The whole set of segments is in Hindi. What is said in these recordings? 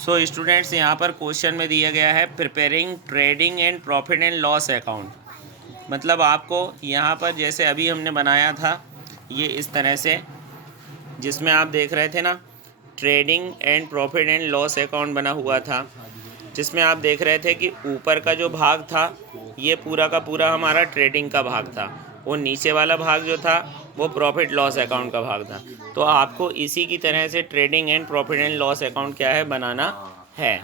सो स्टूडेंट्स यहाँ पर क्वेश्चन में दिया गया है preparing trading and profit and loss account. मतलब आपको यहाँ पर जैसे अभी हमने बनाया था ये इस तरह से, जिसमें आप देख रहे थे ना trading and profit and loss account बना हुआ था, जिसमें आप देख रहे थे कि ऊपर का जो भाग था ये पूरा का पूरा हमारा ट्रेडिंग का भाग था, वो नीचे वाला भाग जो था वो प्रॉफिट लॉस अकाउंट का भाग था। तो आपको इसी की तरह से trading and profit and loss account क्या है बनाना है।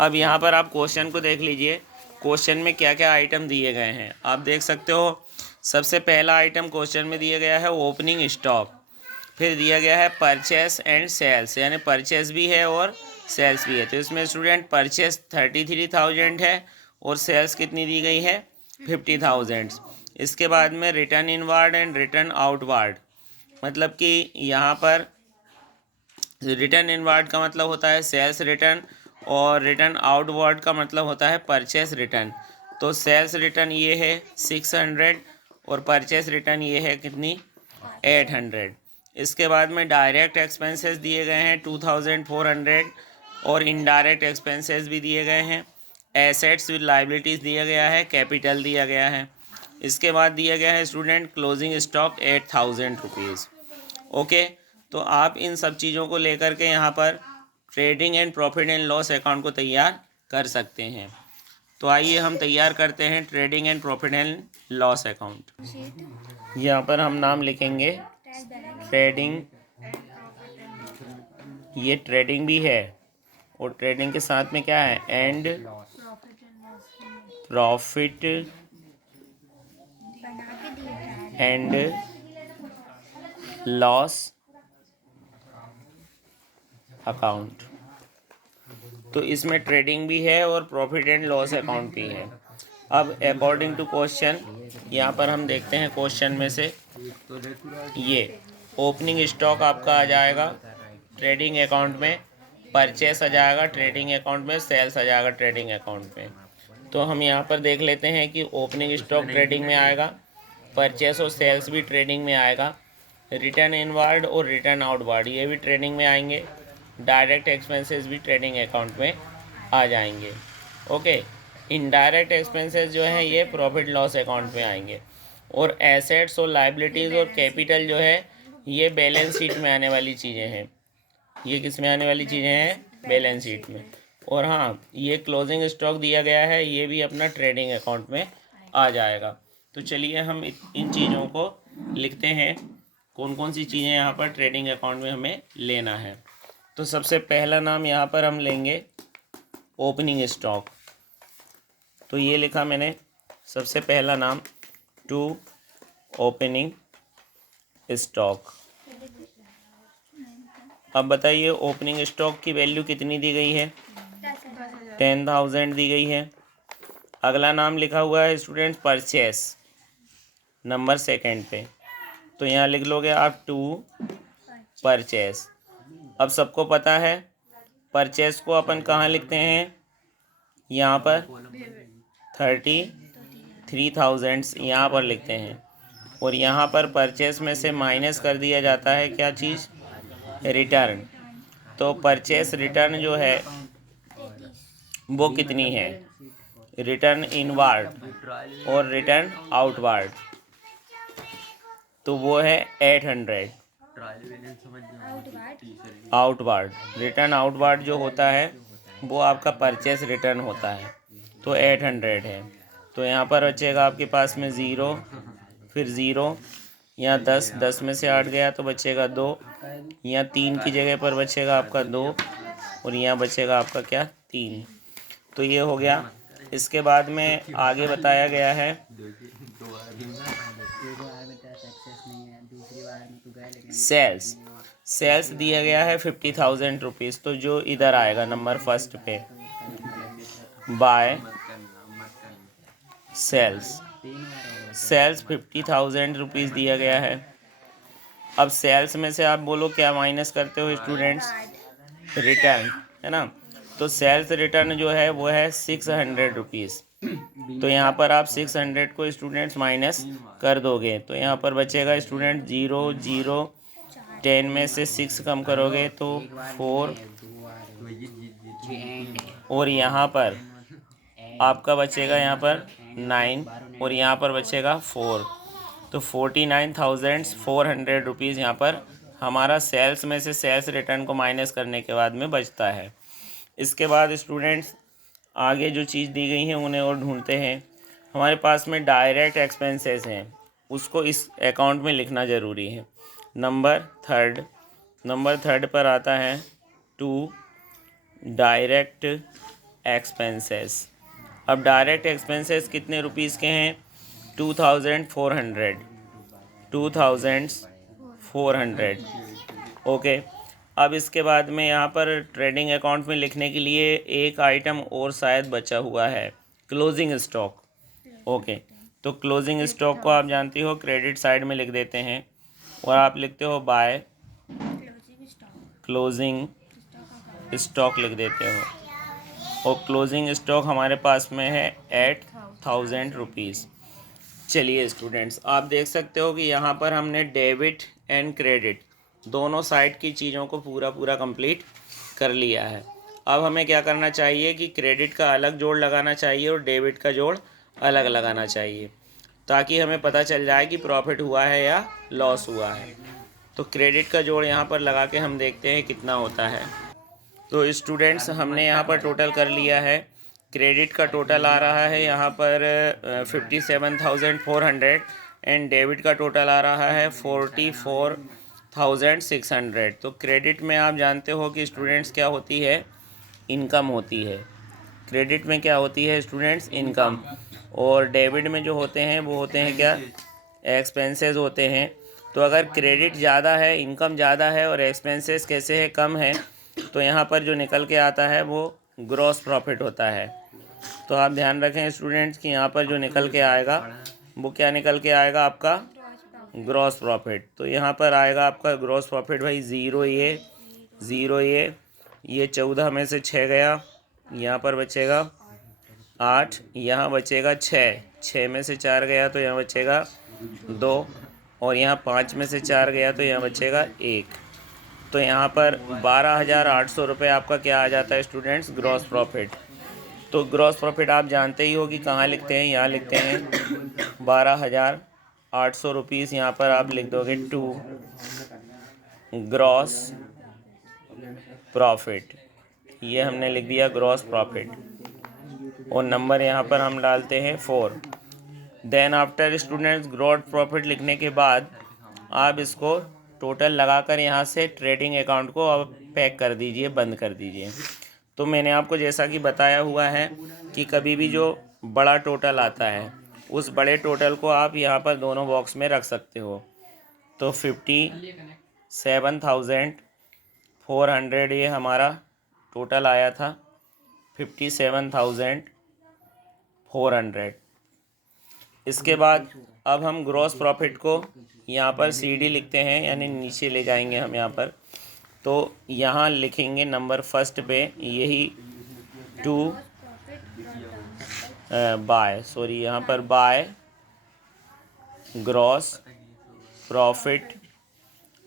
अब यहाँ पर आप क्वेश्चन को देख लीजिए, क्वेश्चन में क्या क्या आइटम दिए गए हैं आप देख सकते हो। सबसे पहला आइटम क्वेश्चन में दिया गया है ओपनिंग स्टॉक, फिर दिया गया है परचेस एंड सेल्स, यानी परचेस भी है और सेल्स भी है। तो इसमें स्टूडेंट परचेस 33,000 है और सेल्स कितनी दी गई है 50,000। इसके बाद में return inward and return outward, मतलब कि यहाँ पर रिटर्न इनवार्ड का मतलब होता है सेल्स रिटर्न और रिटर्न आउटवार्ड का मतलब होता है परचेस रिटर्न। तो सेल्स रिटर्न ये है 600 और परचेस रिटर्न ये है कितनी 800। इसके बाद में डायरेक्ट एक्सपेंसेस दिए गए हैं 2400 और इनडायरेक्ट एक्सपेंसेस भी दिए गए हैं। एसेट्स विद लाइबिलिटीज़ दिया गया है, कैपिटल दिया गया है। इसके बाद दिया गया है student closing stock 8,000 rupees. Okay, तो आप इन सब चीज़ों को लेकर के यहाँ पर trading and profit and loss account को तैयार कर सकते हैं। तो आइए हम तैयार करते हैं trading and profit and loss account. यहाँ पर हम नाम लिखेंगे ट्रेडिंग, ये ट्रेडिंग भी है और ट्रेडिंग के साथ में क्या है and profit and loss account. तो इसमें ट्रेडिंग भी है और प्रॉफिट एंड लॉस अकाउंट भी है। अब अकॉर्डिंग टू क्वेश्चन यहाँ पर हम देखते हैं क्वेश्चन में से ये ओपनिंग स्टॉक आपका आ जाएगा ट्रेडिंग अकाउंट में, परचेस आ जाएगा ट्रेडिंग अकाउंट में, सेल्स आ जाएगा ट्रेडिंग अकाउंट में। तो हम यहाँ पर देख लेते हैं कि ओपनिंग स्टॉक ट्रेडिंग में आएगा, परचेस और सेल्स भी ट्रेडिंग में आएगा, रिटर्न इनवार्ड और रिटर्न आउटवार्ड ये भी ट्रेडिंग में आएंगे, डायरेक्ट एक्सपेंसेस भी ट्रेडिंग अकाउंट में आ जाएंगे। ओके, इनडायरेक्ट एक्सपेंसेस जो है ये प्रॉफिट लॉस अकाउंट में आएंगे और एसेट्स और लाइबिलिटीज़ और कैपिटल जो है ये बैलेंस शीट में आने वाली चीज़ें हैं। ये किस में आने वाली चीज़ें हैं बैलेंस शीट में। और हाँ, ये क्लोजिंग स्टॉक दिया गया है ये भी अपना ट्रेडिंग अकाउंट में आ जाएगा। तो चलिए हम इन चीज़ों को लिखते हैं, कौन कौन सी चीज़ें यहाँ पर ट्रेडिंग अकाउंट में हमें लेना है। तो सबसे पहला नाम यहाँ पर हम लेंगे ओपनिंग स्टॉक। तो ये लिखा मैंने सबसे पहला नाम टू ओपनिंग स्टॉक। अब बताइए ओपनिंग स्टॉक की वैल्यू कितनी दी गई है 10,000 दी गई है। अगला नाम लिखा हुआ है स्टूडेंट परचेस नंबर सेकंड पे, तो यहाँ लिख लोगे आप टू परचेस। अब सबको पता है परचेस को अपन कहाँ लिखते हैं, यहाँ पर 33,000 यहाँ पर लिखते हैं और यहाँ पर परचेस में से माइनस कर दिया जाता है क्या चीज़ रिटर्न। तो परचेस रिटर्न जो है वो कितनी है रिटर्न इनवार्ड और रिटर्न आउटवार्ड, तो वो है 800 आउटवार्ड। रिटर्न आउटवार्ड जो होता है वो आपका परचेस रिटर्न होता है, तो 800 है। तो यहाँ पर बचेगा आपके पास में ज़ीरो, फिर ज़ीरो, यहाँ 10 में से 8 गया तो बचेगा 2, यहाँ 3 की जगह पर बचेगा आपका 2 और यहाँ बचेगा आपका क्या 3। तो ये हो गया। इसके बाद में आगे बताया गया है सेल्स। सेल्स दिया गया है 50,000 रुपीज़, तो जो इधर आएगा नंबर फर्स्ट पे बाय सेल्स, सेल्स 50,000 रुपीज़ दिया गया है। अब सेल्स में से आप बोलो क्या माइनस करते हो स्टूडेंट्स रिटर्न, है ना। तो सेल्स रिटर्न जो है वो है 600 रुपीज़। तो यहाँ पर आप 600 को स्टूडेंट्स माइनस कर दोगे तो यहाँ पर बचेगा स्टूडेंट 0 0, 10 में से 6 कम करोगे तो 4 और यहाँ पर आपका बचेगा यहाँ पर 9 और यहाँ पर बचेगा 4। तो 49,400 रुपीज़ यहाँ पर हमारा सेल्स में से सेल्स रिटर्न को माइनस करने के बाद में बचता है। इसके बाद स्टूडेंट्स आगे जो चीज़ दी गई है उन्हें और ढूंढते हैं। हमारे पास में डायरेक्ट एक्सपेंसेस हैं, उसको इस अकाउंट में लिखना ज़रूरी है। नंबर थर्ड पर आता है 2 डायरेक्ट एक्सपेंसेस। अब डायरेक्ट एक्सपेंसेस कितने रुपीज़ के हैं? 2,400 ओके। अब इसके बाद में यहाँ पर ट्रेडिंग अकाउंट में लिखने के लिए एक आइटम और शायद बचा हुआ है, क्लोजिंग स्टॉक। ओके, तो क्लोजिंग स्टॉक को आप जानती हो क्रेडिट साइड में लिख देते हैं और आप लिखते हो बाय क्लोजिंग स्टॉक लिख देते हो। और क्लोजिंग स्टॉक हमारे पास में है 8,000 रुपीज़। चलिए स्टूडेंट्स, आप देख सकते हो कि यहाँ पर हमने डेबिट एंड क्रेडिट दोनों साइड की चीज़ों को पूरा कंप्लीट कर लिया है। अब हमें क्या करना चाहिए कि क्रेडिट का अलग जोड़ लगाना चाहिए और डेबिट का जोड़ अलग लगाना चाहिए, ताकि हमें पता चल जाए कि प्रॉफिट हुआ है या लॉस हुआ है। तो क्रेडिट का जोड़ यहाँ पर लगा के हम देखते हैं कितना होता है। तो स्टूडेंट्स, हमने यहाँ पर टोटल कर लिया है। क्रेडिट का टोटल आ रहा है यहाँ पर 57,400 एंड डेबिट का टोटल आ रहा है 44,600। तो क्रेडिट में आप जानते हो कि स्टूडेंट्स क्या होती है? इनकम होती है। क्रेडिट में क्या होती है स्टूडेंट्स? इनकम। और डेबिट में जो होते हैं वो होते हैं क्या? एक्सपेंसेस होते हैं। तो अगर क्रेडिट ज़्यादा है, इनकम ज़्यादा है और एक्सपेंसेस कैसे है? कम है, तो यहाँ पर जो निकल के आता है वो ग्रॉस प्रॉफिट होता है। तो आप ध्यान रखें स्टूडेंट्स कि यहाँ पर जो निकल के आएगा वो क्या निकल के आएगा? आपका ग्रॉस प्रॉफिट। तो यहाँ पर आएगा आपका ग्रॉस प्रॉफिट भाई 0 ये 14 में से 6 गया, यहाँ पर बचेगा 8, यहाँ बचेगा 6 में से 4 गया तो यहाँ बचेगा 2 और यहाँ 5 में से 4 गया तो यहाँ बचेगा 1। तो यहाँ पर 12,800 रुपये आपका क्या आ जाता है स्टूडेंट्स? Gross profit. तो ग्रॉस प्रॉफिट आप जानते ही हो कि कहाँ लिखते हैं? यहाँ लिखते हैं 12,800 रुपीज़। यहाँ पर आप लिख दोगे 2 ग्रॉस प्रॉफिट। ये हमने लिख दिया ग्रॉस प्रॉफिट और नंबर यहाँ पर हम डालते हैं 4। Then after students gross profit लिखने के बाद आप इसको टोटल लगाकर यहाँ से ट्रेडिंग अकाउंट को अब पैक कर दीजिए, बंद कर दीजिए। तो मैंने आपको जैसा कि बताया हुआ है कि कभी भी जो बड़ा टोटल आता है उस बड़े टोटल को आप यहाँ पर दोनों बॉक्स में रख सकते हो। तो 57,400 ये हमारा टोटल आया था, 57,400। इसके बाद अब हम ग्रॉस प्रॉफिट को यहाँ पर CD लिखते हैं, यानी नीचे ले जाएंगे हम यहाँ पर। तो यहाँ लिखेंगे नंबर फर्स्ट पे यही 2 यहाँ पर बाय ग्रॉस प्रॉफिट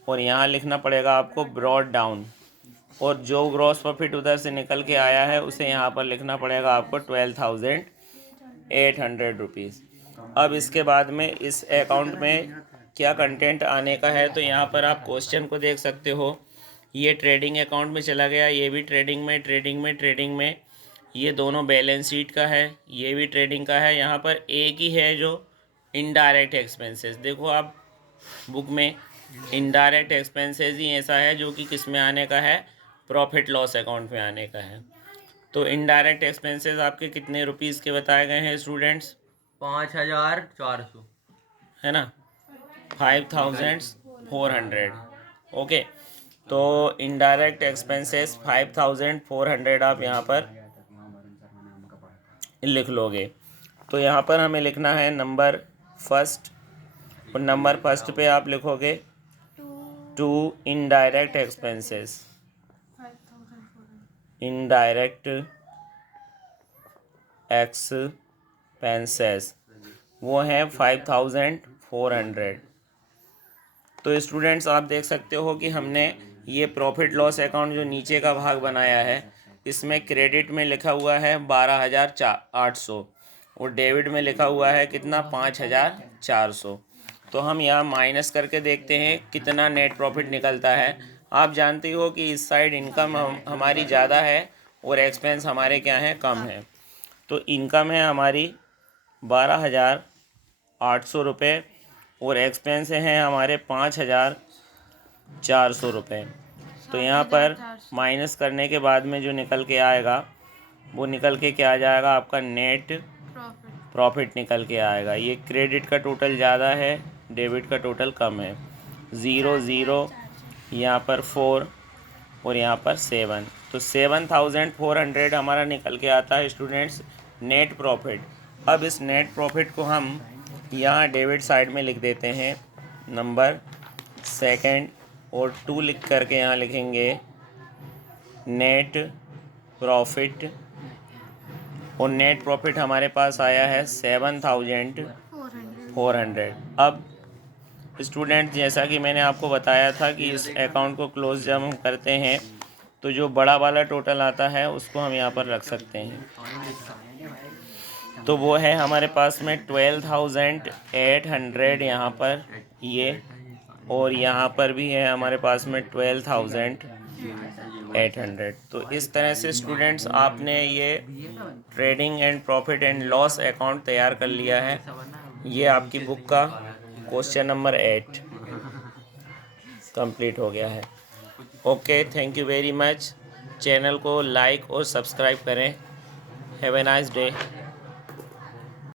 और यहाँ लिखना पड़ेगा आपको ब्रॉड डाउन, और जो ग्रॉस प्रॉफिट उधर से निकल के आया है उसे यहाँ पर लिखना पड़ेगा आपको 12,800 रुपीज़। अब इसके बाद में इस अकाउंट में क्या कंटेंट आने का है, तो यहाँ पर आप क्वेश्चन को देख सकते हो। ये ट्रेडिंग अकाउंट में चला गया, ये भी ट्रेडिंग में ये दोनों बैलेंस शीट का है, ये भी ट्रेडिंग का है। यहाँ पर एक ही है जो इनडायरेक्ट एक्सपेंसेस। देखो आप बुक में इनडायरेक्ट एक्सपेंसेस ही ऐसा है जो कि किस में आने का है? प्रॉफिट लॉस अकाउंट में आने का है। तो इनडायरेक्ट एक्सपेंसेस आपके कितने रुपीज़ के बताए गए हैं स्टूडेंट्स? 5,400 है ना, 5,400। ओके, तो इनडायरेक्ट एक्सपेंसेस 5,400 आप यहाँ पर लिख लोगे। तो यहाँ पर हमें लिखना है नंबर फर्स्ट, और नंबर फर्स्ट पे आप लिखोगे 2 इनडायरेक्ट एक्सपेंसेस। इनडायरेक्ट एक्सपेंसेस वो हैं 5,400। तो स्टूडेंट्स आप देख सकते हो कि हमने ये प्रॉफिट लॉस अकाउंट जो नीचे का भाग बनाया है इसमें क्रेडिट में लिखा हुआ है 12,800 और डेबिट में लिखा हुआ है कितना 5,400। तो हम यहाँ माइनस करके देखते हैं कितना नेट प्रॉफिट निकलता है। आप जानते हो कि इस साइड इनकम हमारी ज़्यादा है और एक्सपेंस हमारे क्या हैं, कम है। तो इनकम है हमारी 12,800 रुपये और एक्सपेंस हैं हमारे 5,400 रुपये। तो यहाँ पर माइनस करने के बाद में जो निकल के आएगा वो निकल के क्या आ जाएगा, आपका नेट प्रॉफिट निकल के आएगा। ये क्रेडिट का टोटल ज़्यादा है, डेबिट का टोटल कम है। 0 0 यहाँ पर 4 और यहाँ पर 7, तो 7,400 हमारा निकल के आता है स्टूडेंट्स नेट प्रॉफिट। अब इस नेट प्रॉफिट को हम यहाँ डेबिट साइड में लिख देते हैं नंबर सेकंड और 2 लिख करके यहाँ लिखेंगे नेट प्रॉफिट। और नेट प्रॉफिट हमारे पास आया है 7,400। अब स्टूडेंट जैसा कि मैंने आपको बताया था कि इस अकाउंट को क्लोज जब हम करते हैं तो जो बड़ा वाला टोटल आता है उसको हम यहाँ पर रख सकते हैं। तो वो है हमारे पास में 12,800 यहाँ पर ये, और यहाँ पर भी है हमारे पास में 12,800। तो इस तरह से स्टूडेंट्स आपने ये trading and profit and loss account तैयार कर लिया है। ये आपकी बुक का क्वेश्चन नंबर 8 कंप्लीट हो गया है। Okay, thank you very much. Channel को लाइक और सब्सक्राइब करें। Have a nice day.